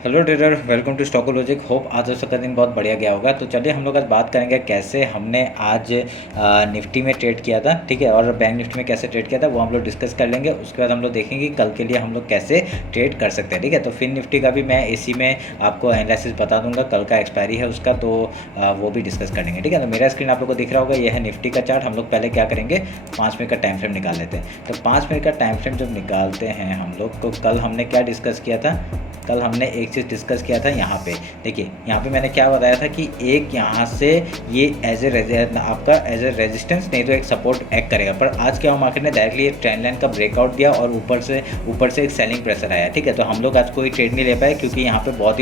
Hello trader, welcome to stock logic. Hope आज दोस्तों का दिन बहुत बढ़िया गया होगा। तो चलिए हम लोग आज बात करेंगे कैसे हमने आज निफ्टी में ट्रेड किया था, ठीक है, और बैंक निफ्टी में कैसे ट्रेड किया था वो हम लोग डिस्कस कर लेंगे। उसके बाद हम लोग देखेंगे कि कल के लिए हम लोग कैसे ट्रेड कर सकते हैं, ठीक है। तो फिर निफ्टी का भी मैं इसी में आपको एनालिसिस बता दूंगा, कल का एक्सपायरी है उसका, तो वो भी डिस्कस कर लेंगे, ठीक है। तो मेरा स्क्रीन आप लोग को दिख रहा होगा, ये है निफ्टी का चार्ट। हम लोग पहले क्या करेंगे, 5 मिनट का टाइम फ्रेम निकाल लेते हैं। तो 5 मिनट का टाइम फ्रेम जब निकालते हैं हम लोग, तो कल हमने क्या डिस्कस किया था, कल हमने एक चीज़ डिस्कस किया था यहाँ पे। देखिए यहाँ पे मैंने क्या बताया था कि एक यहाँ से ये आपका एज ए रेजिस्टेंस नहीं तो एक सपोर्ट एक्ट करेगा। पर आज क्या हुआ, मार्केट ने डायरेक्टली एक ट्रेंड लाइन का ब्रेकआउट दिया और ऊपर से एक सेलिंग प्रेशर आया, ठीक है। तो हम लोग आज कोई ट्रेड नहीं ले पाए क्योंकि यहाँ पे बहुत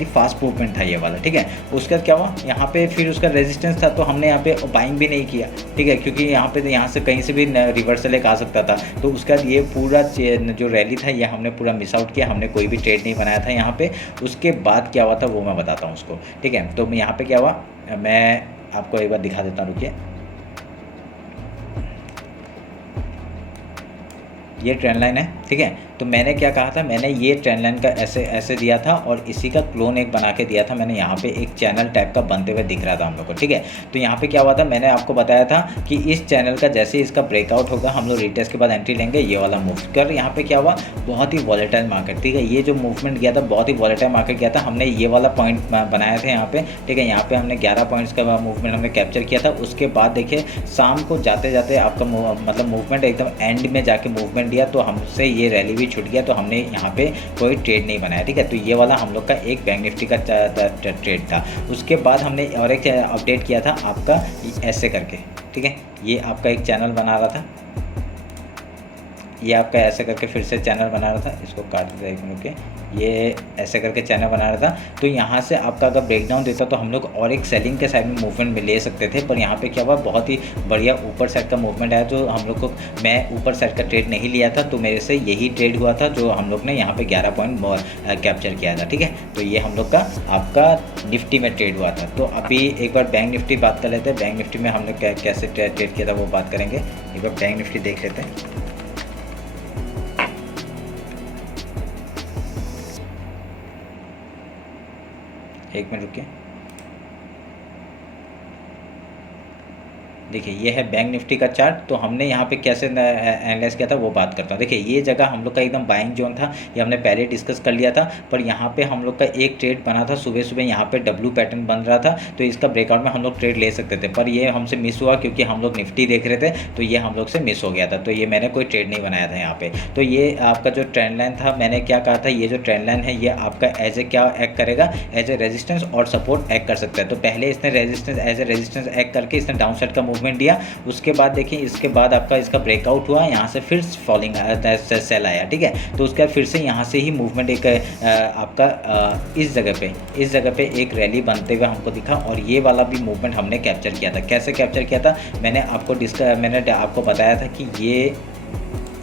ही फास्ट मूवमेंट था ये वाला, ठीक है। उसके बाद क्या हुआ, यहाँ पे फिर उसका रेजिस्टेंस था तो हमने यहाँ पे बाइंग भी नहीं किया, ठीक है, क्योंकि यहाँ से कहीं से भी रिवर्सल एक आ सकता था। तो उसके बाद ये पूरा जो रैली था ये हमने पूरा मिस आउट किया, हमने कोई भी ट्रेड नहीं बनाया था यहाँ पे। उसके बाद क्या हुआ था वो मैं बताता हूँ उसको, ठीक है। तो यहाँ पे क्या हुआ, मैं आपको एक बार दिखा देता हूँ, रुकिए। ये ट्रेंड लाइन है, ठीक है। तो मैंने क्या कहा था, मैंने ये ट्रेंड लाइन का ऐसे दिया था और इसी का क्लोन एक बना के दिया था मैंने। यहाँ पे एक चैनल टाइप का बनते हुए दिख रहा था हम लोग को, ठीक है। तो यहाँ पे क्या हुआ था, मैंने आपको बताया था कि इस चैनल का जैसे इसका ब्रेकआउट होगा हम लोग रिटेस्ट के बाद एंट्री लेंगे, ये वाला मूव कर। यहाँ पे क्या हुआ, बहुत ही वॉलेटाइल मार्केट, ठीक है। ये जो मूवमेंट गया था बहुत ही वॉलेटाइल मार्केट गया था। हमने ये वाला पॉइंट बनाया था यहाँ पे, ठीक है। यहाँ पे हमने 11 पॉइंट्स का मूवमेंट हमने कैप्चर किया था। उसके बाद देखिए शाम को जाते जाते आपका मतलब मूवमेंट एकदम एंड में जाके मूवमेंट दिया, तो हमसे ये रैली भी छूट गया, तो हमने यहाँ पे कोई ट्रेड नहीं बनाया, ठीक है। तो ये वाला हम लोग का एक बैंक निफ्टी का ट्रेड था। उसके बाद हमने और एक अपडेट किया था आपका ऐसे करके, ठीक है। ये आपका एक चैनल बना रहा था, ये आपका ऐसे करके फिर से चैनल बना रहा था, इसको काट देता एक मिनट के, ये ऐसे करके चैनल बना रहा था। तो यहाँ से आपका अगर ब्रेकडाउन देता तो हम लोग और एक सेलिंग के साइड में मूवमेंट में ले सकते थे। पर यहाँ पे क्या हुआ, बहुत ही बढ़िया ऊपर साइड का मूवमेंट आया, जो हम लोग को, मैं ऊपर साइड का ट्रेड नहीं लिया था तो मेरे से यही ट्रेड हुआ था जो हम लोग ने यहाँ पे 11 पॉइंट कैप्चर किया था, ठीक है। तो ये हम लोग का आपका निफ्टी में ट्रेड हुआ था। तो अभी एक बार बैंक निफ्टी बात कर लेते हैं। बैंक निफ्टी में हमने कैसे ट्रेड किया था वो बात करेंगे। एक बार बैंक निफ्टी देख लेते हैं। एक मिनट रुकिए, देखिए ये है बैंक निफ्टी का चार्ट। तो हमने यहाँ पे कैसे एनालाइज किया था वो बात करता हूँ। देखिए ये जगह हम लोग का एकदम बाइंग जोन था, ये हमने पहले डिस्कस कर लिया था। पर यहाँ पे हम लोग का एक ट्रेड बना था सुबह सुबह, यहाँ पे डब्ल्यू पैटर्न बन रहा था, तो इसका ब्रेकआउट में हम लोग ट्रेड ले सकते थे। पर ये हमसे मिस हुआ क्योंकि हम लोग निफ्टी देख रहे थे, तो ये हम लोग से मिस हो गया था। तो ये मैंने कोई ट्रेड नहीं बनाया था यहाँ पे। तो ये आपका जो ट्रेंड लाइन था, मैंने क्या कहा था, ये जो ट्रेंड लाइन है ये आपका एज ए क्या एक्ट करेगा, एज ए रेजिस्टेंस और सपोर्ट एक्ट कर सकता है। तो पहले इसने resistance as a resistance act करके इसने डाउन साइड का मूवमेंट दिया। उसके बाद देखिए इसके बाद आपका इसका ब्रेकआउट हुआ, यहाँ से फिर फॉलिंग सेल आया, ठीक है। तो उसके बाद फिर से यहाँ से ही मूवमेंट एक आपका इस जगह पे एक रैली बनते हुए हमको दिखा, और ये वाला भी मूवमेंट हमने कैप्चर किया था। कैसे कैप्चर किया था, मैंने आपको बताया था कि ये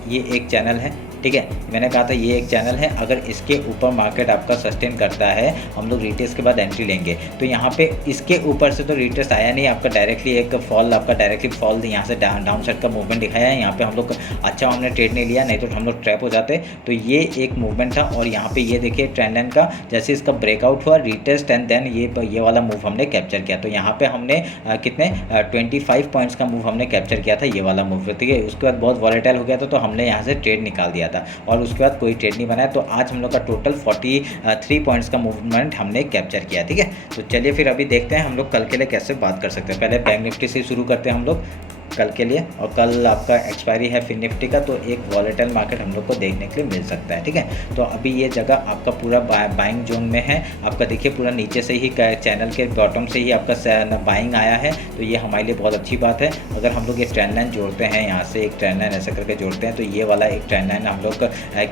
एक चैनल है, ठीक है। मैंने कहा था ये एक चैनल है, अगर इसके ऊपर मार्केट आपका सस्टेन करता है हम लोग रिटेस्ट के बाद एंट्री लेंगे। तो यहाँ पे इसके ऊपर से तो रिटेस्ट आया नहीं, आपका डायरेक्टली एक फॉल, आपका डायरेक्टली फॉल यहाँ से डाउन साइड का मूवमेंट दिखाया है। यहाँ पे हम लोग अच्छा हमने ट्रेड नहीं लिया, नहीं तो हम लोग ट्रैप हो जाते। तो ये एक मूवमेंट था, और यहाँ पे ये देखिए ट्रेंड लाइन का जैसे इसका ब्रेकआउट हुआ, रिटेस्ट एंड देन ये वाला मूव हमने कैप्चर किया। तो यहाँ पे हमने कितने 25 पॉइंट्स का मूव हमने कैप्चर किया था, ये वाला मूव, ठीक है। उसके बाद बहुत वॉलेटाइल हो गया था, तो हमने यहाँ से ट्रेड निकाल दिया था और उसके बाद कोई ट्रेड नहीं बनाया। तो आज हम लोग का टोटल 43 पॉइंट्स का मूवमेंट हमने कैप्चर किया, ठीक है। तो चलिए फिर अभी देखते हैं हम लोग कल के लिए कैसे बात कर सकते हैं। पहले बैंक निफ्टी से शुरू करते हैं हम लोग कल के लिए, और कल आपका एक्सपायरी है फिर निफ्टी का, तो एक वॉलेटाइल मार्केट हम लोग को देखने के लिए मिल सकता है, ठीक है। तो अभी ये जगह आपका पूरा बाइंग जोन में है। आपका देखिए पूरा नीचे से ही चैनल के बॉटम से ही आपका बाइंग आया है, तो ये हमारे लिए बहुत अच्छी बात है। अगर हम लोग ये ट्रेंड लाइन जोड़ते हैं, यहाँ से एक ट्रेंड लाइन ऐसे करके जोड़ते हैं, तो ये वाला एक ट्रेंड लाइन हम लोग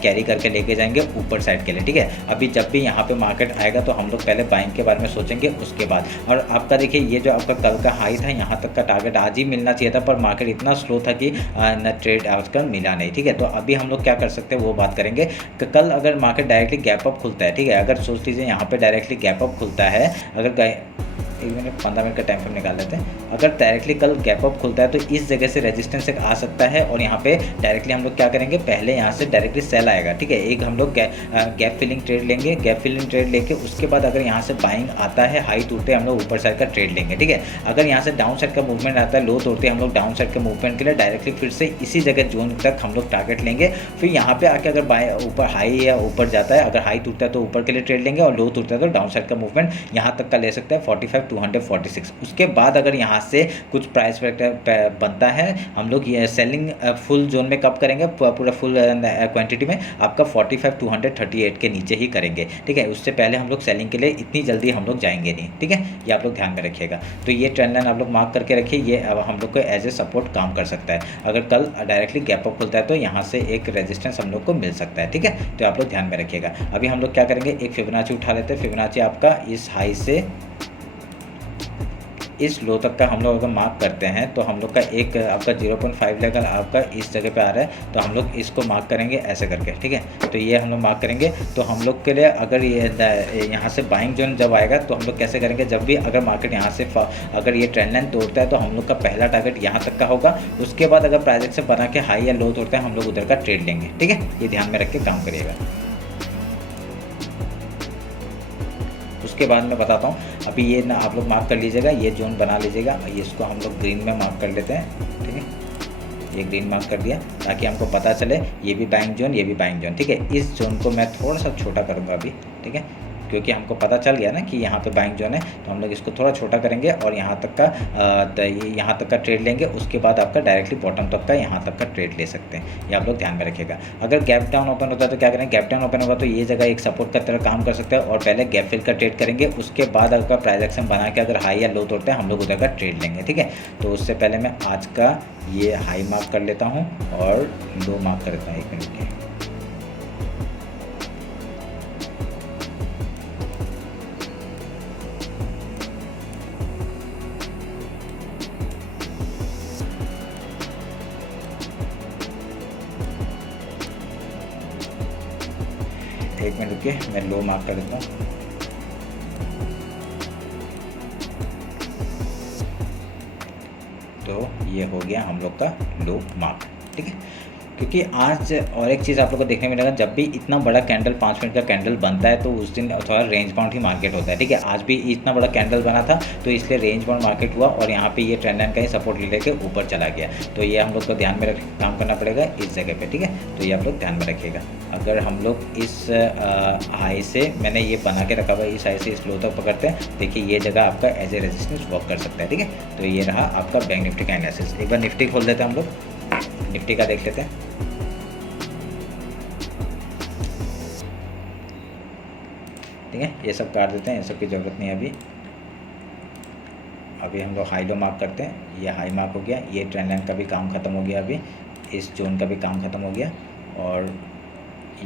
कैरी करके लेके जाएंगे ऊपर साइड के लिए, ठीक है। अभी जब भी यहाँ पे मार्केट आएगा तो हम लोग पहले बाइंग के बारे में सोचेंगे उसके बाद। और आपका देखिए ये जो आपका कल का हाई था, यहाँ तक का टारगेट आज ही मिलना चाहिए था, पर मार्केट इतना स्लो था कि न ट्रेड आजकल मिला नहीं, ठीक है। तो अभी हम लोग क्या कर सकते हैं वो बात करेंगे। कल अगर मार्केट डायरेक्टली गैप अप खुलता है, ठीक है, अगर सोच लीजिए यहाँ पे डायरेक्टली गैप अप खुलता है, अगर 1 मिनट 15 मिनट का टाइम फ्रेम निकाल लेते हैं। अगर डायरेक्टली कल गैप अप खुलता है तो इस जगह से रेजिस्टेंस एक आ सकता है और यहाँ पे डायरेक्टली हम लोग क्या करेंगे, पहले यहाँ से डायरेक्टली सेल आएगा, ठीक है। एक हम लोग गैप फिलिंग ट्रेड लेंगे, गैप फिलिंग ट्रेड लेके उसके बाद अगर यहाँ से बाइंग आता है, हाई टूटते हम लोग ऊपर साइड का ट्रेड लेंगे, ठीक है। अगर यहाँ से डाउन साइड का मूवमेंट आता है, लो तोड़ते हम लोग डाउन साइड के मूवमेंट के लिए डायरेक्टली फिर से इसी जगह जोन तक हम लोग टारगेट लेंगे। फिर यहाँ पे आके अगर ऊपर हाई या ऊपर जाता है, अगर हाई टूटता है तो ऊपर के लिए ट्रेड लेंगे और लो टूटता है तो डाउन साइड का मूवमेंट यहाँ तक का ले सकते हैं 45,246। उसके बाद अगर यहाँ से कुछ प्राइस बनता है, हम लोग ये सेलिंग फुल जोन में कब करेंगे, पूरा फुल क्वांटिटी में आपका 45,238 के नीचे ही करेंगे, ठीक है। उससे पहले हम लोग सेलिंग के लिए इतनी जल्दी हम लोग जाएंगे नहीं, ठीक है। ये आप लोग ध्यान में रखिएगा। तो ये ट्रेंड लाइन आप लोग मार्क करके रखिए, ये अब हम लोग को एज ए सपोर्ट काम कर सकता है। अगर कल डायरेक्टली गैप अप खुलता है तो यहाँ से एक रेजिस्टेंस हम लोग को मिल सकता है, ठीक है। तो आप लोग ध्यान में रखिएगा। अभी हम लोग क्या करेंगे, एक फिबोनाची उठा लेते हैं। फिबोनाची आपका इस हाई से इस लो तक का हम लोग अगर मार्क करते हैं तो हम लोग का एक आपका 0.5 लेवल आपका इस जगह पे आ रहा है, तो हम लोग इसको मार्क करेंगे ऐसे करके, ठीक है। तो ये हम लोग मार्क करेंगे। तो हम लोग के लिए अगर ये यहाँ से बाइंग जोन जब आएगा तो हम लोग कैसे करेंगे, जब भी अगर मार्केट यहाँ से अगर ये ट्रेंड लाइन तोड़ता है तो हम लोग का पहला टारगेट यहाँ तक का होगा। उसके बाद अगर प्राइस से बना के हाई या लो तोड़ता है हम लोग उधर का ट्रेड लेंगे, ठीक है। ये ध्यान में रख के काम करिएगा। उसके बाद मैं बताता हूँ। अभी ये ना आप लोग मार्क कर लीजिएगा, ये जोन बना लीजिएगा। ये इसको हम लोग ग्रीन में मार्क कर लेते हैं, ठीक है। ये ग्रीन मार्क कर दिया ताकि हमको पता चले ये भी बाइंग जोन, ये भी बाइंग जोन, ठीक है। इस जोन को मैं थोड़ा सा छोटा करूँगा अभी, ठीक है, क्योंकि हमको पता चल गया ना कि यहाँ पे बाइंग जोन है। तो हम लोग इसको थोड़ा छोटा करेंगे और यहाँ तक का ट्रेड लेंगे। उसके बाद आपका डायरेक्टली बॉटम तक का यहाँ तक का ट्रेड ले सकते हैं। ये आप लोग ध्यान में रखिएगा। अगर गैप डाउन ओपन होता है तो क्या करें, गैप डाउन ओपन होगा तो ये जगह एक सपोर्ट का तरह काम कर सकता है और पहले गैप फिल का ट्रेड करेंगे। उसके बाद अगर प्राइस एक्शन बना के अगर हाई या लो तोड़ते हैं हम लोग उधर का ट्रेड लेंगे, ठीक है। तो उससे पहले मैं आज का ये हाई मार्क कर लेता हूँ और लो मार्क कर लेता हूँ, 1 मिनट के। एक मिनट रुकिए, मैं लो मार्क कर देता हूँ। तो ये हो गया हम लोग का लो मार्क, ठीक है। क्योंकि आज और एक चीज़ आप लोग को देखने मिलेगा, जब भी इतना बड़ा कैंडल 5 मिनट का कैंडल बनता है तो उस दिन थोड़ा रेंज बाउंड ही मार्केट होता है, ठीक है। आज भी इतना बड़ा कैंडल बना था तो इसलिए रेंज बाउंड मार्केट हुआ और यहाँ पे ये ट्रेंड लाइन का ही सपोर्ट ले लेके ऊपर चला गया। तो ये हम लोग को ध्यान में रख काम करना पड़ेगा इस जगह पे, ठीक है। तो ये आप लोग ध्यान में रखिएगा। अगर हम लोग इस हाई से, मैंने ये बना के रखा हुआ, इस हाई से इस लो तक पकड़ते हैं, देखिए ये जगह आपका एज ए रेजिस्टेंस वर्क कर सकता है, ठीक है। तो ये रहा आपका बैंक निफ्टी का एनालिसिस। एक बार निफ्टी खोल देते हैं हम लोग, निफ्टी का देख लेते हैं। ठीक है, ये सब काट देते हैं, ये सब की ज़रूरत नहीं है अभी हम लोग हाई लो मार्क करते हैं। ये हाई मार्क हो गया, ये ट्रेंड लाइन का भी काम ख़त्म हो गया, अभी इस जोन का भी काम ख़त्म हो गया और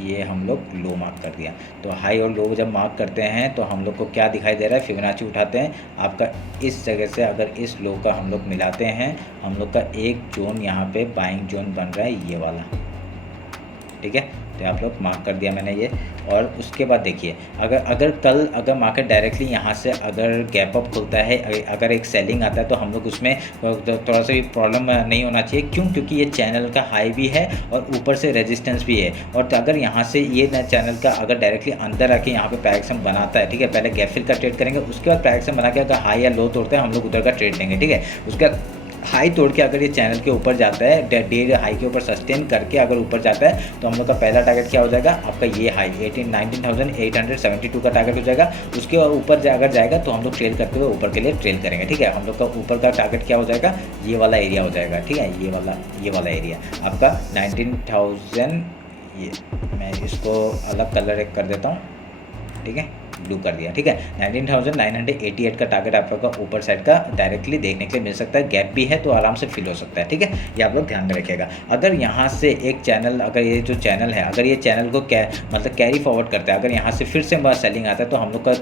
ये हम लोग लो मार्क कर दिया। तो हाई और लो जब मार्क करते हैं तो हम लोग को क्या दिखाई दे रहा है, फिबोनाची उठाते हैं आपका इस जगह से, अगर इस लो का हम लोग मिलाते हैं, हम लोग का एक जोन यहाँ पे बाइंग जोन बन रहा है, ये वाला, ठीक है। तो आप लोग मार्क कर दिया मैंने ये। और उसके बाद देखिए, अगर मार्केट डायरेक्टली यहाँ से अगर गैप अप खुलता है, अगर एक सेलिंग आता है तो हम लोग उसमें थोड़ा सा भी प्रॉब्लम नहीं होना चाहिए। क्यों? क्योंकि ये चैनल का हाई भी है और ऊपर से रेजिस्टेंस भी है। और अगर यहाँ से ये चैनल का अगर डायरेक्टली अंदर आके यहाँ पे प्राइस बनाता है, ठीक है, पहले गैप फिल का ट्रेड करेंगे, उसके बाद प्राइस बना के अगर हाई या लो तोड़ते हैं हम लोग उधर का ट्रेड लेंगे, ठीक है। उसके बाद हाई तोड़ के अगर ये चैनल के ऊपर जाता है, डे हाई के ऊपर सस्टेन करके अगर ऊपर जाता है तो हम लोग का पहला टारगेट क्या हो जाएगा, आपका ये हाई 19,872 का टारगेट हो जाएगा। उसके ऊपर अगर जाएगा तो हम लोग ट्रेल करते हुए ऊपर के लिए ट्रेल करेंगे, ठीक है। हम लोग का ऊपर का टारगेट क्या हो जाएगा, ये वाला एरिया हो जाएगा, ठीक है। ये वाला एरिया आपका 19,000, ये मैं इसको अलग कलर एक कर देता हूँ, ठीक है, ब्लू कर दिया, ठीक है। 19,988 का टारगेट आपका ऊपर साइड का डायरेक्टली देखने के लिए मिल सकता है। गैप भी है तो आराम से फिल हो सकता है, ठीक है। ये आप लोग ध्यान में रखिएगा। अगर यहाँ से एक चैनल, अगर ये जो चैनल है, अगर ये चैनल को मतलब कैरी फॉरवर्ड करता है, अगर यहाँ से फिर से सेलिंग आता है तो हम लोग का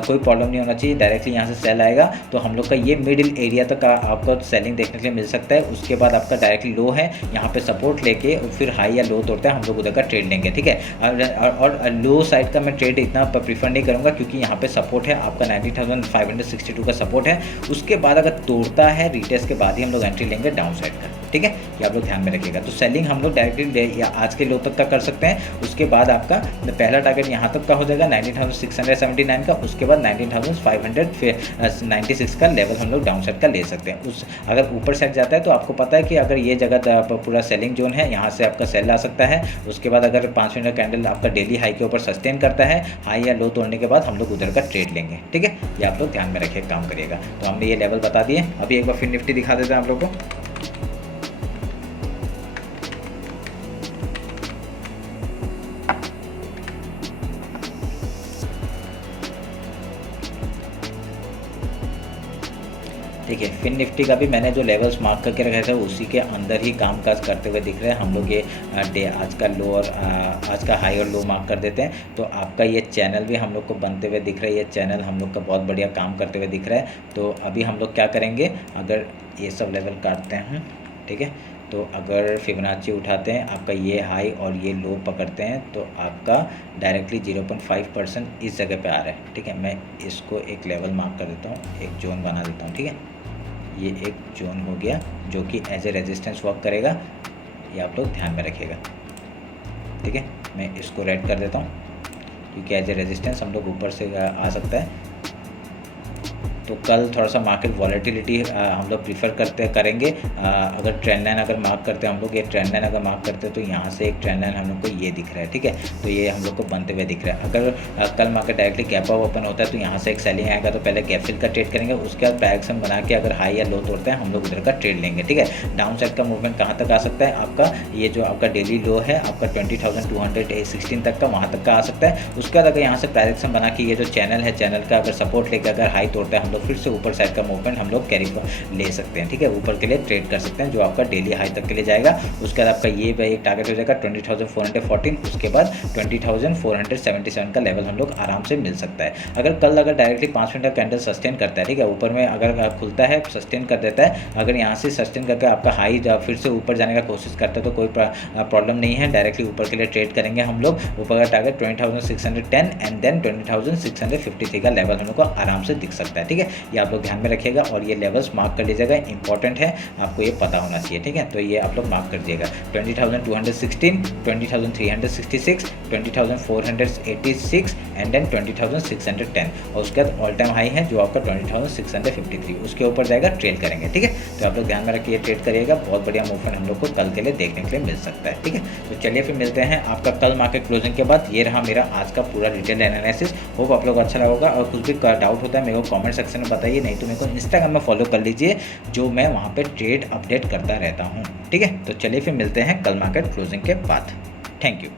कोई प्रॉब्लम नहीं होना चाहिए। डायरेक्टली यहाँ से सेल आएगा तो हम लोग का ये मिडिल एरिया तक आपको सेलिंग देखने के लिए मिल सकता है। उसके बाद आपका डायरेक्टली लो है, यहाँ पे सपोर्ट लेके फिर हाई या लो तोड़ता है, हम लोग उधर का ट्रेड लेंगे, ठीक है। और लो साइड का मैं ट्रेड इतना प्रीफर नहीं करूँगा करूँगा क्योंकि यहाँ पे सपोर्ट है आपका 19,562 का सपोर्ट है। उसके बाद अगर तोड़ता है रिटेस्ट के बाद ही हम लोग एंट्री लेंगे डाउन साइड का, ठीक है, ये आप लोग ध्यान में रखिएगा। तो सेलिंग हम लोग डायरेक्टली या आज के लो तक का कर सकते हैं। उसके बाद आपका पहला टारगेट यहाँ तक का हो जाएगा 19,679 का, उसके बाद 19,596 का लेवल हम लोग डाउन साइड का ले सकते हैं। उस अगर ऊपर साइड जाता है तो आपको पता है कि अगर ये जगह पूरा सेलिंग जोन है, यहाँ से आपका सेल आ सकता है। उसके बाद अगर 5 मिनट कैंडल आपका डेली हाई के ऊपर सस्टेन करता है, हाई या लो तोड़ने के बाद हम लोग उधर का ट्रेड लेंगे, ठीक है, ये आप लोग ध्यान में रखिए, काम करिएगा। तो हमने ये लेवल बता दिए। अभी एक बार फिर निफ्टी दिखा देते हैं आप लोग को। देखिए फिन निफ्टी का भी मैंने जो लेवल्स मार्क करके रखे थे उसी के अंदर ही कामकाज करते हुए दिख रहे हैं हम लोग। ये डे आज का लो और आज का हाई और लो मार्क कर देते हैं। तो आपका ये चैनल भी हम लोग को बनते हुए दिख रहा है, ये चैनल हम लोग का बहुत बढ़िया काम करते हुए दिख रहा है। तो अभी हम लोग क्या करेंगे, अगर ये सब लेवल काटते हैं, ठीक है, तो अगर फिबोनाची उठाते हैं, आपका ये हाई और ये लो पकड़ते हैं, तो आपका डायरेक्टली 0.5% इस जगह पे आ रहा है, ठीक है। मैं इसको एक लेवल मार्क कर देता हूँ, एक जोन बना देता हूँ, ठीक है। ये एक जोन हो गया जो कि एज ए रेजिस्टेंस वर्क करेगा, ये आप लोग ध्यान में रखिएगा, ठीक है। मैं इसको रेड कर देता हूँ क्योंकि एज ए रेजिस्टेंस हम लोग ऊपर से आ सकता है। तो कल थोड़ा सा मार्केट वॉलेटिलिटी हम लोग प्रीफर करेंगे। अगर ट्रेंड लाइन अगर मार्क करते हैं हम लोग, ये ट्रेंड लाइन अगर मार्क करते हैं तो यहाँ से एक ट्रेंड लाइन हम लोग को ये दिख रहा है, ठीक है। तो ये हम लोग को बनते हुए दिख रहा है। अगर कल market directly gap up open होता है तो यहाँ से एक सेलिंग आएगा, तो पहले गैप फिल का ट्रेड करेंगे, उसके बाद डायरेक्शन बना के अगर हाई या लो तोड़ते हैं हम लोग उधर का ट्रेड लेंगे, ठीक है। डाउन साइड का मूवमेंट कहाँ तक आ सकता है, आपका ये जो आपका डेली लो है आपका 20,216 तक का, वहाँ तक का आ सकता है। उसके बाद अगर यहाँ से डायरेक्शन बना के ये जो चैनल है, चैनल का अगर सपोर्ट लेकर अगर हाई तोड़ता है हम लोग फिर से ऊपर साइड का मूवमेंट हम लोग कैरी ले सकते हैं, ठीक है। ऊपर के लिए ट्रेड कर सकते हैं जो आपका डेली हाई तक के लिए जाएगा। उसके बाद आपका ये एक टारगेट हो जाएगा 20,414, उसके बाद 20,477 का लेवल हम लोग आराम से मिल सकता है। अगर कल अगर डायरेक्टली 5 मिनट का कैंडल सस्टेन करता है, ठीक है, ऊपर में अगर खुलता है सस्टेन कर देता है, अगर यहाँ से सस्टेन करके आपका हाई फिर से ऊपर जाने का कोशिश करता है तो कोई प्रॉब्लम नहीं है, डायरेक्टली ऊपर के लिए ट्रेड करेंगे हम लोग। ऊपर का टारगेट 20,610 एंड देन 20,653 का लेवल हम लोग को आराम से दिख सकता है, ठीक है। ये आप लोग ध्यान में रखिएगा और ये लेवल्स मार्क कर लीजिएगा, इंपॉर्टेंट है, आपको ये पता होना चाहिए, ठीक है। तो ये आप लोग मार्क कर दीजिएगा 20,216, 20,366, 20,486 एंड देन 20,610 और उसके बाद ऑल टाइम हाई है जो आपका 20,653, उसके ऊपर जाएगा, ट्रेड करेंगे, ठीक है। तो आप लोग ध्यान में रखिए, ट्रेड करिएगा, बहुत बढ़िया मूवमेंट हम लोग को कल के लिए देखने के लिए मिल सकता है, ठीक है। तो चलिए फिर मिलते हैं आपका कल मार्केट क्लोजिंग के बाद। ये रहा मेरा आज का पूरा डिटेल एनालिसिस। होप आप लोग अच्छा लगेगा और कुछ भी डाउट होता है मेरे को कमेंट सेक्शन में बताइए, नहीं तो मेरे को इंस्टाग्राम में फॉलो कर लीजिए, जो मैं वहाँ पे ट्रेड अपडेट करता रहता हूँ, ठीक है। तो चलिए फिर मिलते हैं कल मार्केट क्लोजिंग के बाद। Thank you.